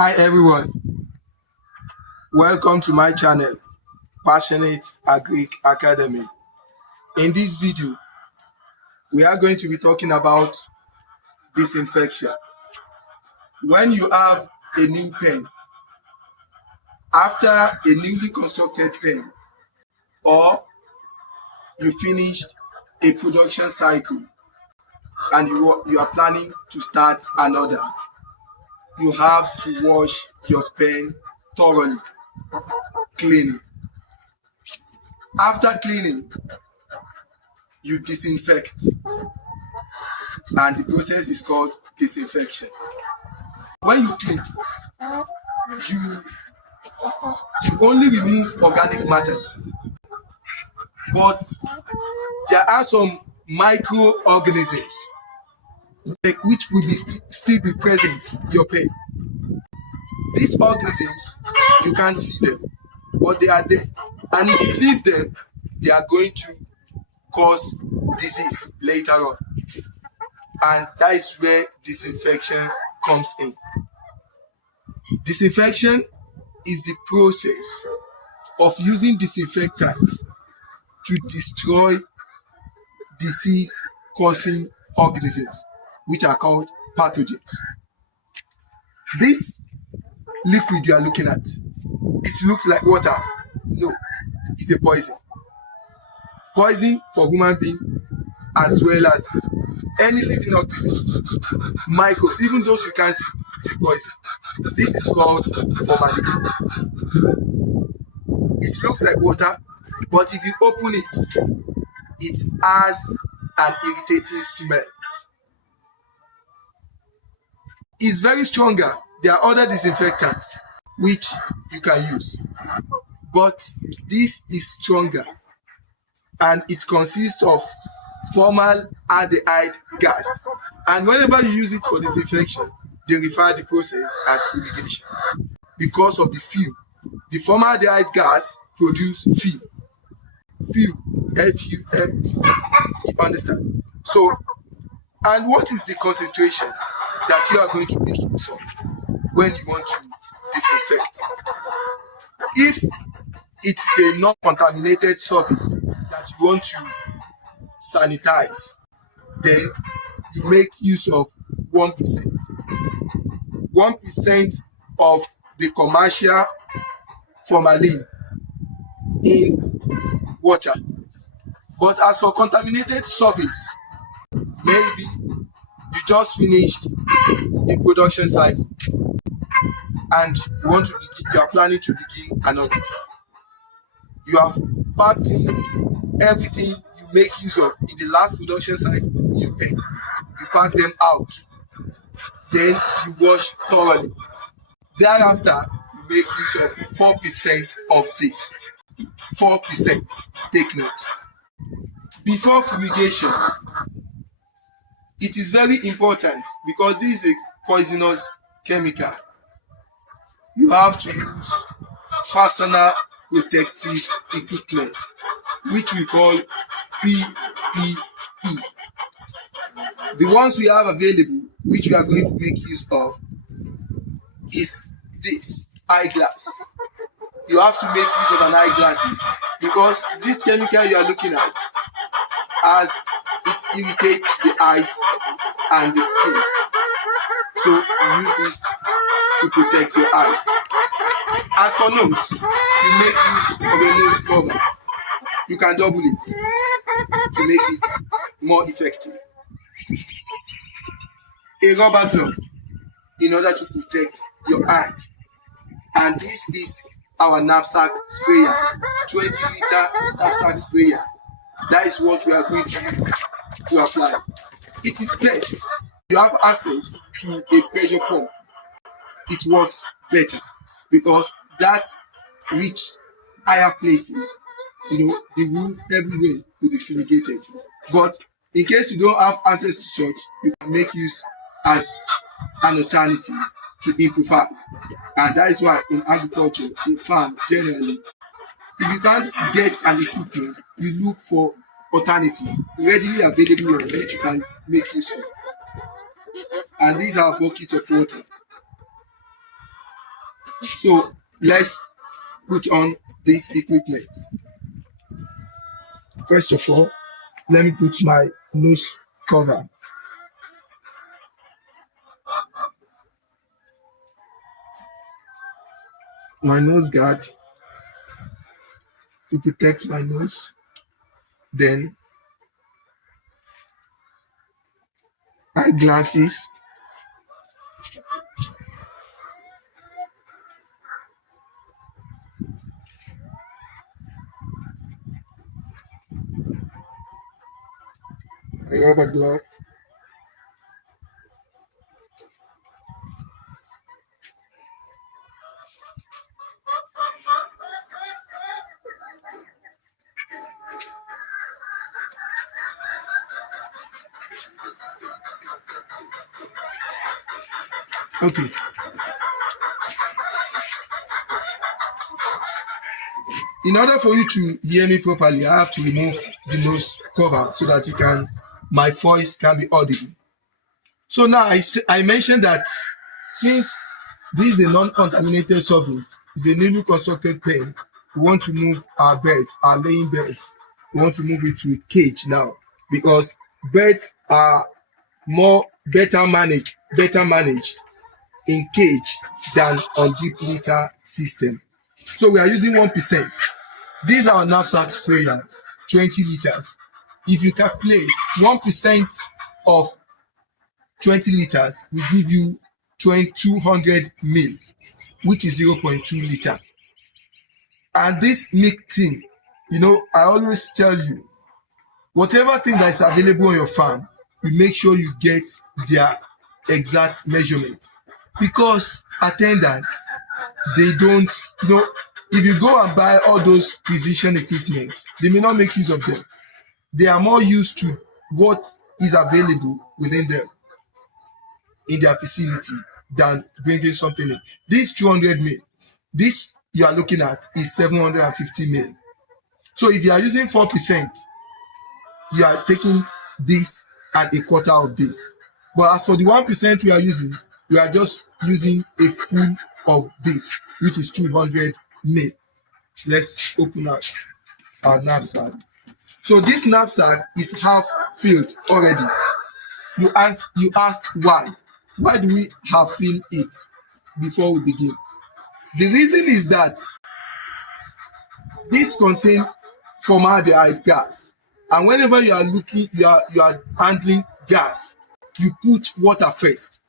Hi everyone, welcome to my channel, Passionate Agric Academy. In this video, we are going to be talking about disinfection. When you have a new pen, after a newly constructed pen, or you finished a production cycle and you are planning to start another, you have to wash your pen thoroughly, cleaning. After cleaning, you disinfect, and the process is called disinfection. When you clean, you only remove organic matters, but there are some microorganisms which will still be present in your pen. These organisms, you can't see them, but they are there, and if you leave them, they are going to cause disease later on, and that is where disinfection comes in. Disinfection is the process of using disinfectants to destroy disease-causing organisms, which are called pathogens. This liquid you are looking at, it looks like water. No, it's a poison. Poison for human beings as well as any living organisms, microbes, even those you can't see, it's a poison. This is called formalin. It looks like water, but if you open it, it has an irritating smell. It's very stronger. There are other disinfectants which you can use, but this is stronger, and it consists of formaldehyde gas. And whenever you use it for disinfection, they refer the process as fumigation because of the fume. The formaldehyde gas produces fume. Fume, F-U-M-E. You understand? So, and what is the concentration that you are going to make use of when you want to disinfect? If it's a non-contaminated surface that you want to sanitize, then you make use of 1%. 1% of the commercial formalin in water. But as for contaminated surface, maybe you just finished a production cycle and you are planning to begin another. You have packed in everything you make use of in the last production cycle in your pen. You pack them out. Then you wash thoroughly. Thereafter, you make use of 4% of this. 4%. Take note. Before fumigation, it is very important because this is a poisonous chemical. You have to use personal protective equipment, which we call PPE. The ones we have available, which we are going to make use of, is this eyeglass. You have to make use of an eyeglasses because this chemical you are looking at, as it irritates the eyes and the skin. So you use this to protect your eyes. As for nose, you make use of a nose cover. You can double it to make it more effective. A rubber glove in order to protect your hand. And this is our knapsack sprayer, 20-liter knapsack sprayer. That is what we are going to use to apply. It is best you have access to a pressure pump. It works better because that reach higher places. The roof everywhere will be fumigated. But in case you don't have access to such, you can make use as an alternative to improvise. And that is why in agriculture, in farm generally, if you can't get an equipment, you look for alternative readily available one which you can make use of. And these are buckets of water. So let's put on this equipment. First of all, let me put my nose cover. My nose guard to protect my nose. Then eyeglasses. A rubber glove. Okay. In order for you to hear me properly, I have to remove the nose cover so that my voice can be audible. So now I mentioned that since this is a non-contaminated surface, it's a newly constructed pen, we want to move our birds, our laying birds. We want to move it to a cage now because birds are better managed in cage than on deep litter system. So we are using 1%. These are our knapsack sprayer, 20 liters. If you calculate 1% of 20 liters will give you 200 mil, which is 0.2 liter. And this milk thing, I always tell you, whatever thing that is available on your farm, you make sure you get their exact measurement. Because attendants, they don't, if you go and buy all those precision equipment, they may not make use of them. They are more used to what is available within them in their facility than bringing something in. This 200 mil, this you are looking at is 750 mil. So if you are using 4%, you are taking this and a quarter of this. But as for the 1% we are using, we are just using a full of this, which is 200 mil. Let's open up our knapsack. So this knapsack is half filled already. You asked why. Why do we have filled it before we begin? The reason is that this contains formaldehyde gas, and whenever you are handling gas, you put water first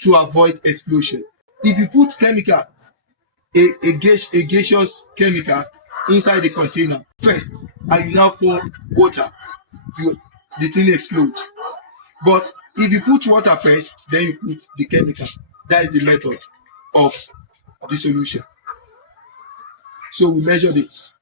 to avoid explosion. If you put chemical, a gaseous chemical inside the container first, and you now pour water, the thing explodes. But if you put water first, then you put the chemical. That is the method of dissolution. So we measure this.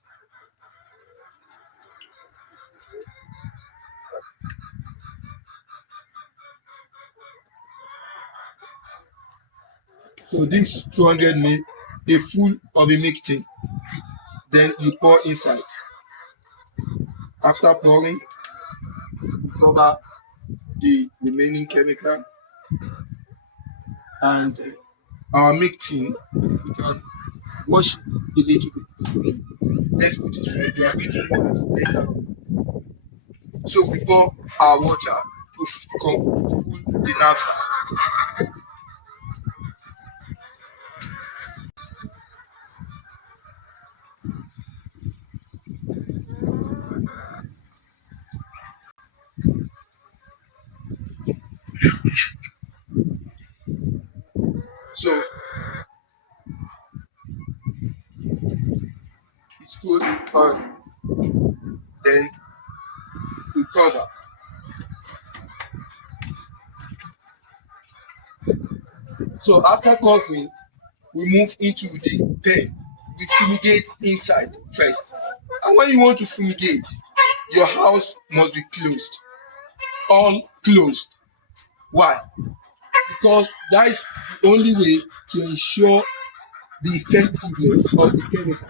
So this 200 ml, a full of a milk tin. Then you pour inside. After pouring, you cover the remaining chemical, and our milk tin, you can wash it a little bit. Let's put it right there. We will do that later. So we pour our water to fill the knapsack. So it's full on. Then we cover. So after covering, we move into the pen. We fumigate inside first. And when you want to fumigate, your house must be closed. All closed. Why? Because that is the only way to ensure the effectiveness of the chemical.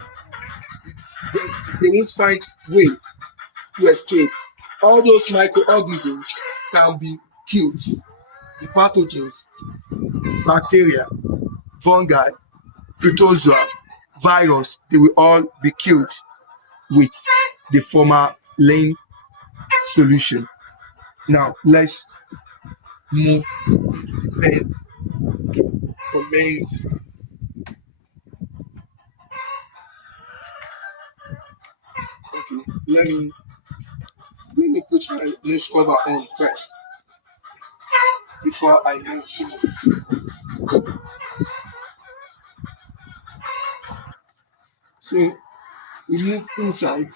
They won't find way to escape. All those microorganisms can be killed. The pathogens, bacteria, fungi, protozoa, virus, they will all be killed with the formalin solution. Now let's move to the pen to comment. Okay, let me put my nose cover on first before I move. So we move inside.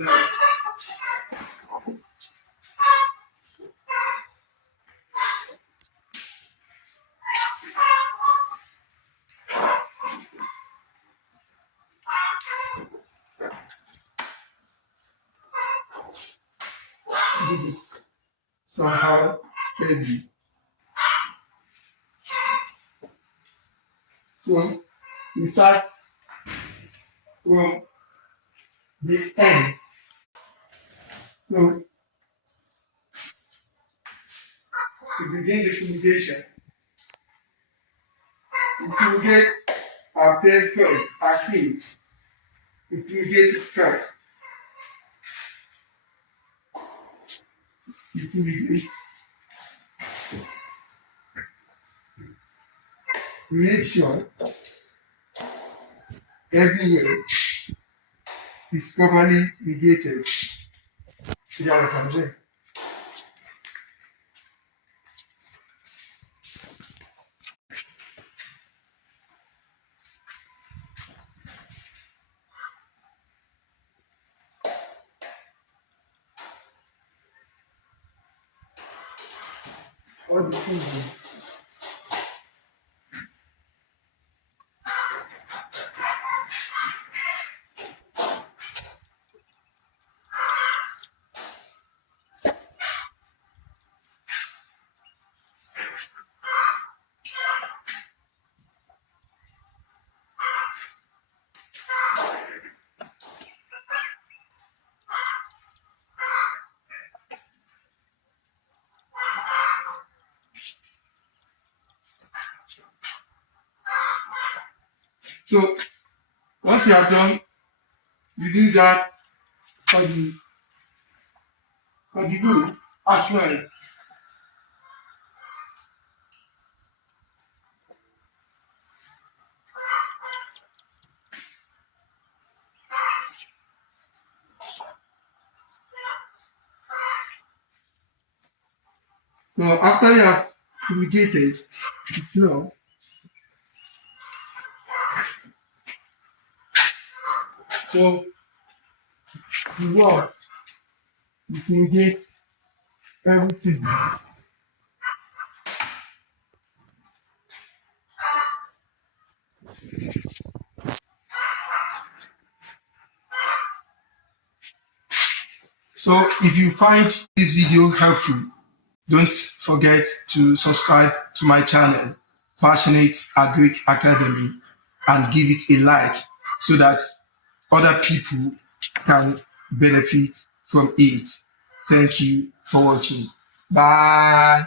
Now, this is somehow heavy. So we start from the end. So to begin the fumigation, we fumigate our pen first, our cage. We fumigate it first. We fumigate. We make sure everywhere is properly fumigated. All the things. So once you are done, you do that for the glue as well. So after you have fumigated the floor, so the walls, you fumigate everything. So if you find this video helpful, don't forget to subscribe to my channel, Passionate Agric Academy, and give it a like so that other people can benefit from it. Thank you for watching. Bye.